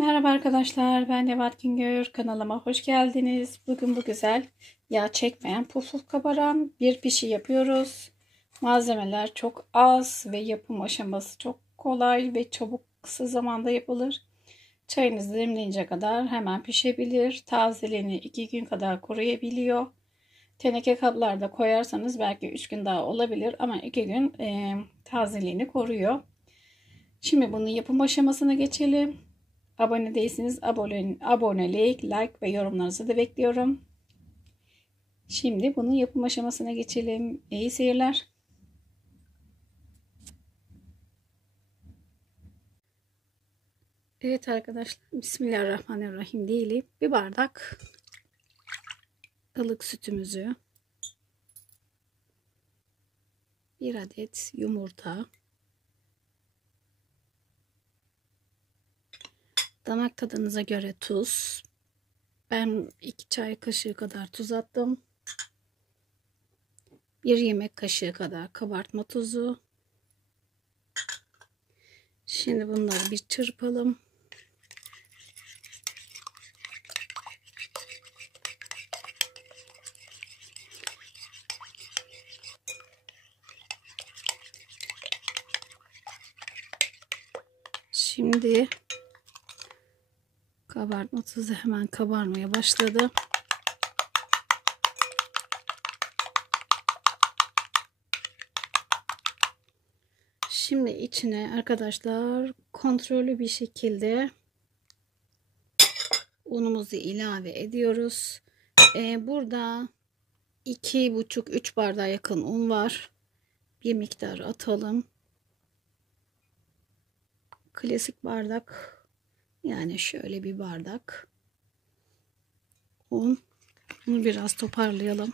Merhaba arkadaşlar, ben Nevat Güngör. Kanalıma hoş geldiniz. Bugün bu güzel yağ çekmeyen, pufluk kabaran bir pişi yapıyoruz. Malzemeler çok az ve yapım aşaması çok kolay ve çabuk, kısa zamanda yapılır. Çayınız demlenince kadar hemen pişebilir. Tazeliğini 2 gün kadar koruyabiliyor. Teneke kaplarda koyarsanız belki 3 gün daha olabilir ama 2 gün tazeliğini koruyor. Şimdi bunun yapım aşamasına geçelim. Abone değilseniz abonelik, like ve yorumlarınızı da bekliyorum. Şimdi bunun yapım aşamasına geçelim. İyi seyirler. Evet arkadaşlar, Bismillahirrahmanirrahim diyelim. Bir bardak ılık sütümüzü, bir adet yumurta, damak tadınıza göre tuz. Ben 2 çay kaşığı kadar tuz attım. 1 yemek kaşığı kadar kabartma tozu. Şimdi bunları bir çırpalım. Şimdi kabartma tozu hemen kabarmaya başladı. Şimdi içine arkadaşlar kontrollü bir şekilde unumuzu ilave ediyoruz. Burada 2,5-3 bardağa yakın un var. Bir miktar atalım. Klasik bardak, yani şöyle bir bardak un. Bunu biraz toparlayalım.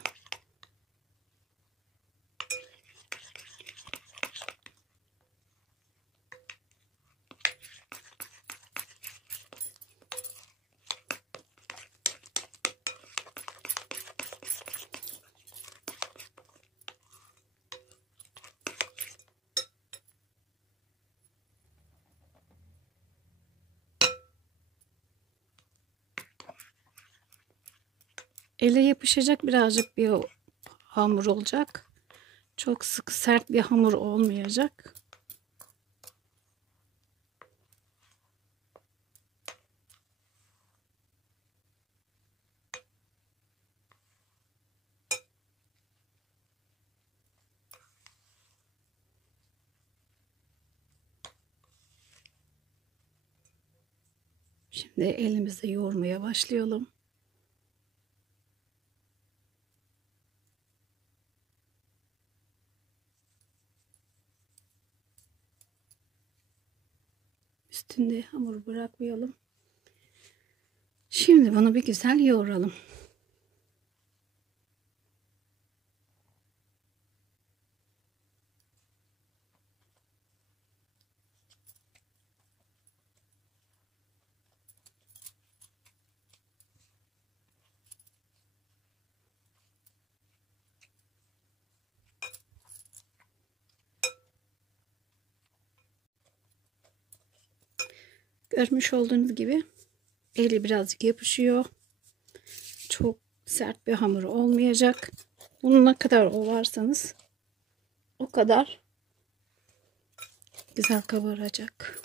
Ele yapışacak birazcık bir hamur olacak. Çok sık sert bir hamur olmayacak. Şimdi elimizde yoğurmaya başlayalım. Üstünde hamur bırakmayalım. Şimdi bunu bir güzel yoğuralım. Görmüş olduğunuz gibi eli birazcık yapışıyor. Çok sert bir hamur olmayacak. Bunu ne kadar ovarsanız o kadar güzel kabaracak.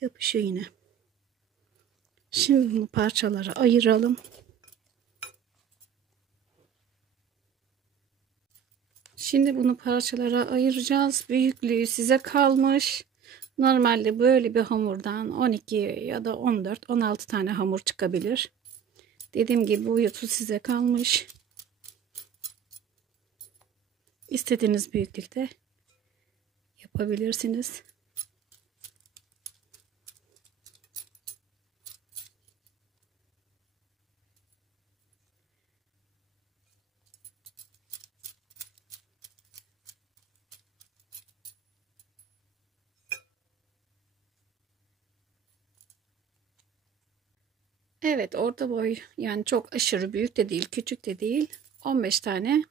Yapışıyor yine. Şimdi bunu parçalara ayıralım. Şimdi bunu parçalara ayıracağız. Büyüklüğü size kalmış. Normalde böyle bir hamurdan 12 ya da 14-16 tane hamur çıkabilir. Dediğim gibi boyutu size kalmış. İstediğiniz büyüklükte yapabilirsiniz. Evet, orta boy, yani çok aşırı büyük de değil, küçük de değil. 15 tane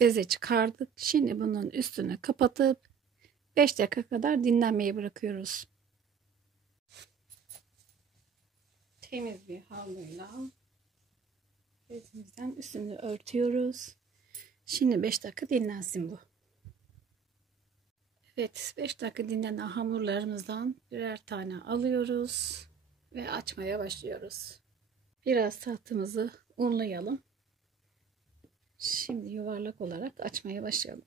beze çıkardık. Şimdi bunun üstünü kapatıp 5 dakika kadar dinlenmeye bırakıyoruz. Temiz bir havluyla bezimizden üstünü örtüyoruz. Şimdi 5 dakika dinlensin bu. Evet, 5 dakika dinlenen hamurlarımızdan birer tane alıyoruz ve açmaya başlıyoruz. Biraz tahtımızı unlayalım. Şimdi yuvarlak olarak açmaya başlayalım.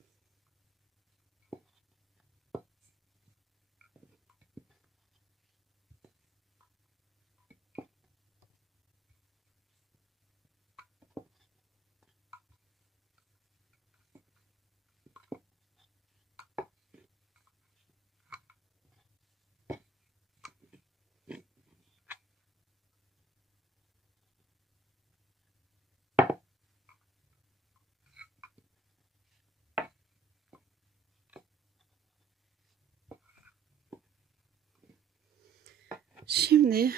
Şimdi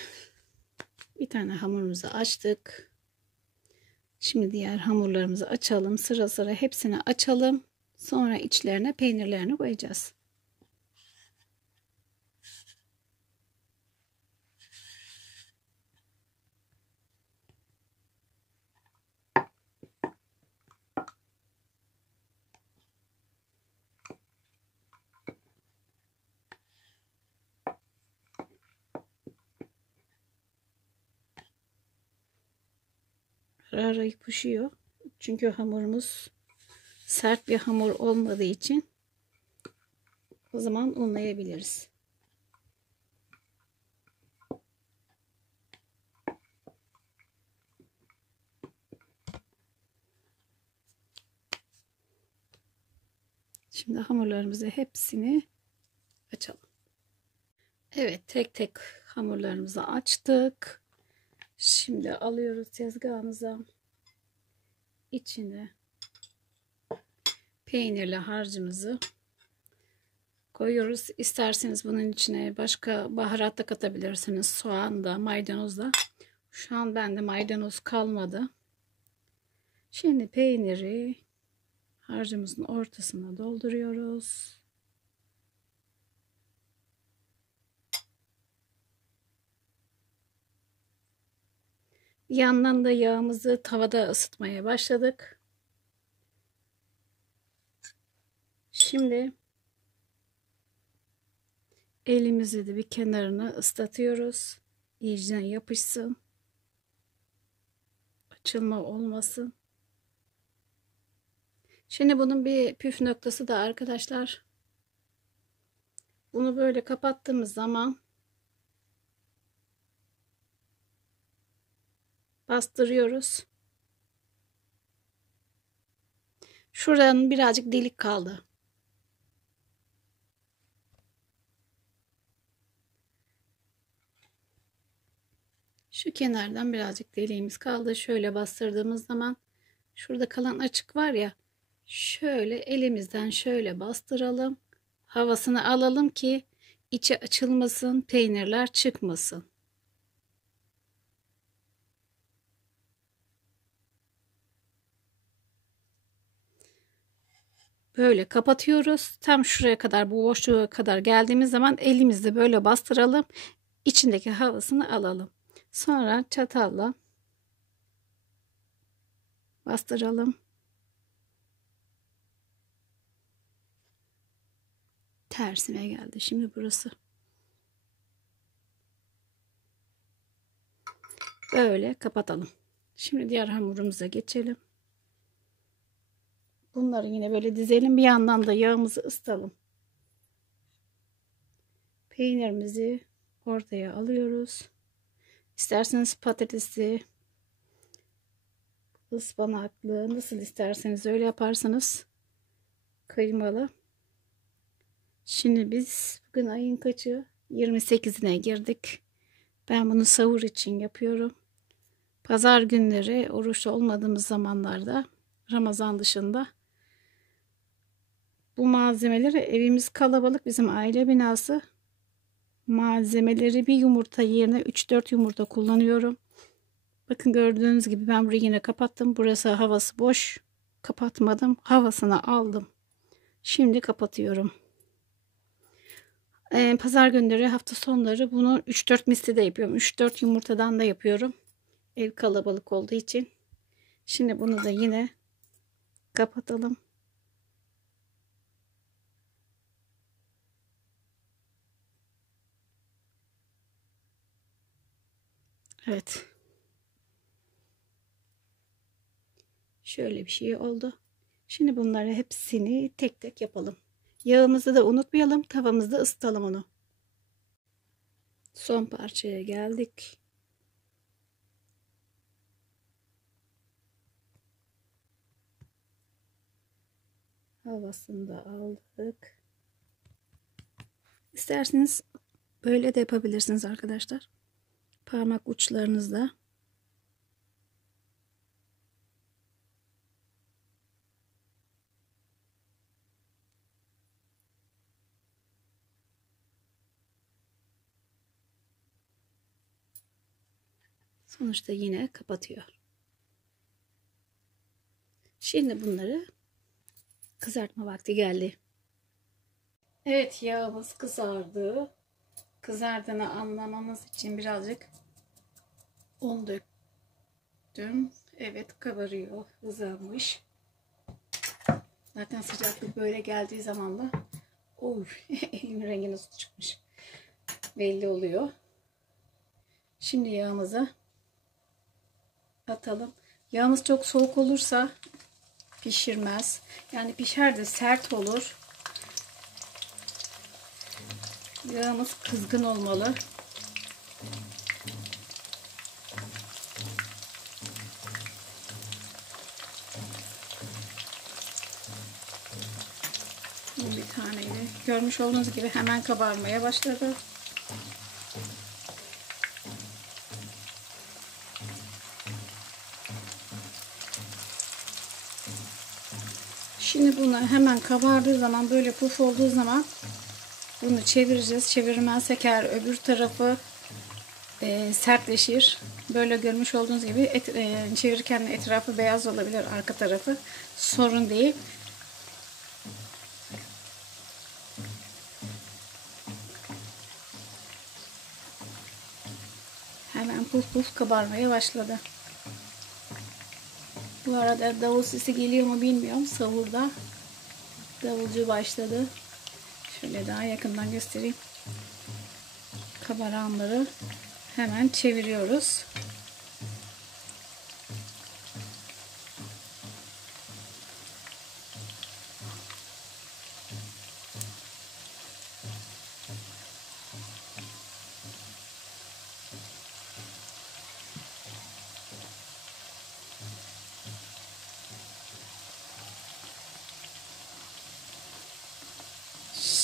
bir tane hamurumuzu açtık. Şimdi diğer hamurlarımızı açalım. Sıra sıra hepsini açalım. Sonra içlerine peynirlerini koyacağız. Ara ara yapışıyor. Çünkü hamurumuz sert bir hamur olmadığı için o zaman unlayabiliriz. Şimdi hamurlarımızı hepsini açalım. Evet, tek tek hamurlarımızı açtık. Şimdi alıyoruz tezgahımıza. İçine peynirli harcımızı koyuyoruz. İsterseniz bunun içine başka baharat da katabilirsiniz. Soğan da, maydanoz da. Şu an bende maydanoz kalmadı. Şimdi peyniri harcımızın ortasına dolduruyoruz. Bir yandan da yağımızı tavada ısıtmaya başladık. Şimdi elimizi de bir kenarını ıslatıyoruz. İyice yapışsın. Açılma olmasın. Şimdi bunun bir püf noktası da arkadaşlar. Bunu böyle kapattığımız zaman bastırıyoruz. Şuradan birazcık delik kaldı. Şu kenardan birazcık deliğimiz kaldı. Şöyle bastırdığımız zaman şurada kalan açık var ya, şöyle elimizden şöyle bastıralım. Havasını alalım ki içi açılmasın, peynirler çıkmasın. Böyle kapatıyoruz. Tam şuraya kadar, bu boşluğa kadar geldiğimiz zaman elimizle böyle bastıralım. İçindeki havasını alalım. Sonra çatalla bastıralım. Tersine geldi. Şimdi burası. Böyle kapatalım. Şimdi diğer hamurumuza geçelim. Bunları yine böyle dizelim. Bir yandan da yağımızı ısıtalım. Peynirimizi ortaya alıyoruz. İsterseniz patatesli, ıspanaklı, nasıl isterseniz öyle yaparsanız, kıymalı. Şimdi biz bugün ayın kaçı? 28'ine girdik. Ben bunu sahur için yapıyorum. Pazar günleri oruçlu olmadığımız zamanlarda, Ramazan dışında, bu malzemeleri, evimiz kalabalık, bizim aile binası, malzemeleri bir yumurta yerine 3-4 yumurta kullanıyorum. Bakın gördüğünüz gibi ben burayı yine kapattım. Burası havası boş. Kapatmadım. Havasını aldım. Şimdi kapatıyorum. Pazar günleri, hafta sonları bunu 3-4 misli de yapıyorum. 3-4 yumurtadan da yapıyorum. Ev kalabalık olduğu için. Şimdi bunu da yine kapatalım. Evet. Şöyle bir şey oldu. Şimdi bunları hepsini tek tek yapalım. Yağımızı da unutmayalım. Tavamızda ısıtalım onu. Son parçaya geldik. Havasını da aldık. İsterseniz böyle de yapabilirsiniz arkadaşlar. Parmak uçlarınızla. Sonuçta yine kapatıyor. Şimdi bunları kızartma vakti geldi. Evet, yağımız kızardı. Kızardığını anlamamız için birazcık un döktüm. Evet, kabarıyor, kızarmış. Zaten sıcaklık böyle geldiği zaman da elimin rengi nasıl çıkmış belli oluyor. Şimdi yağımızı atalım. Yağımız çok soğuk olursa pişirmez. Yani pişer de sert olur. Yağımız kızgın olmalı. Bir taneyi görmüş olduğunuz gibi hemen kabarmaya başladı. Şimdi bunu hemen kabardığı zaman, böyle puf olduğu zaman bunu çevireceğiz. Çevirmezsek eğer öbür tarafı sertleşir. Böyle görmüş olduğunuz gibi çevirirken etrafı beyaz olabilir, arka tarafı. Sorun değil. Hemen puf puf kabarmaya başladı. Bu arada davul sesi geliyor mu bilmiyorum. Sahurda davulcu başladı. Şöyle daha yakından göstereyim. Kabaranları hemen çeviriyoruz.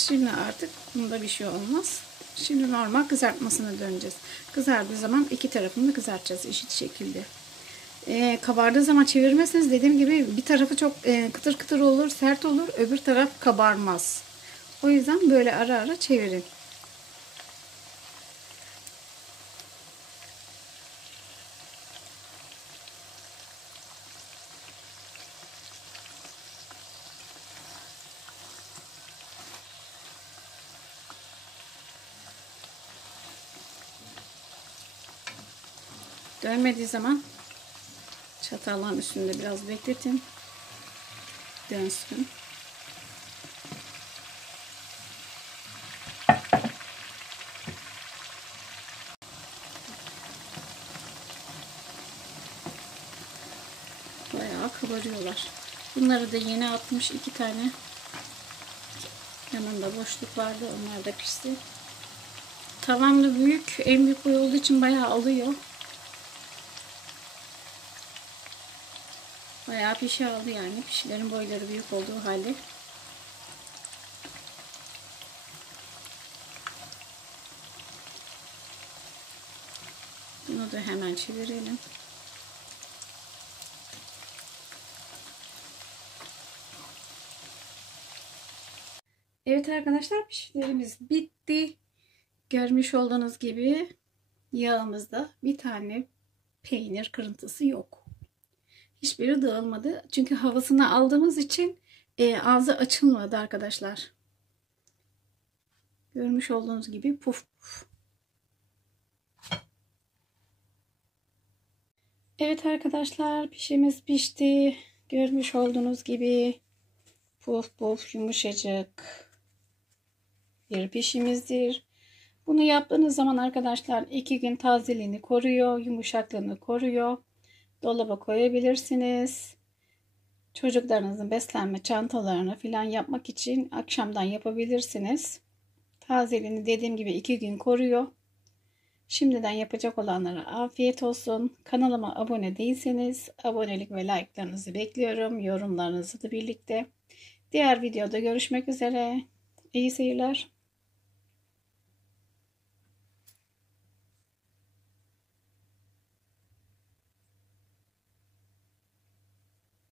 Şimdi artık bunda bir şey olmaz. Şimdi normal kızartmasına döneceğiz. Kızardığı zaman iki tarafını da kızartacağız eşit şekilde. Kabardığı zaman çevirmezseniz dediğim gibi bir tarafı çok kıtır kıtır olur, sert olur. Öbür taraf kabarmaz. O yüzden böyle ara ara çevirin. Dönmediği zaman çatalların üstünde biraz bekletin. Dönsün. Bayağı kabarıyorlar. Bunları da yeni atmış, iki tane. Yanında boşluk vardı. Onlar da pişti. Tavam da büyük. En büyük boy olduğu için bayağı alıyor. Bayağı pişi aldı yani. Pişilerin boyları büyük olduğu halde. Bunu da hemen çevirelim. Evet arkadaşlar, pişilerimiz bitti. Görmüş olduğunuz gibi yağımızda bir tane Peynir kırıntısı yok. Hiçbiri dağılmadı. Çünkü havasını aldığımız için ağzı açılmadı arkadaşlar. Görmüş olduğunuz gibi puf puf. Evet arkadaşlar, pişimiz pişti. Görmüş olduğunuz gibi puf puf yumuşacık bir pişimizdir. Bunu yaptığınız zaman arkadaşlar 2 gün tazeliğini koruyor, yumuşaklığını koruyor. Dolaba koyabilirsiniz. Çocuklarınızın beslenme çantalarını falan yapmak için akşamdan yapabilirsiniz. Tazeliğini dediğim gibi 2 gün koruyor. Şimdiden yapacak olanlara afiyet olsun. Kanalıma abone değilseniz abonelik ve like'larınızı bekliyorum. Yorumlarınızı da birlikte. Diğer videoda görüşmek üzere. İyi seyirler.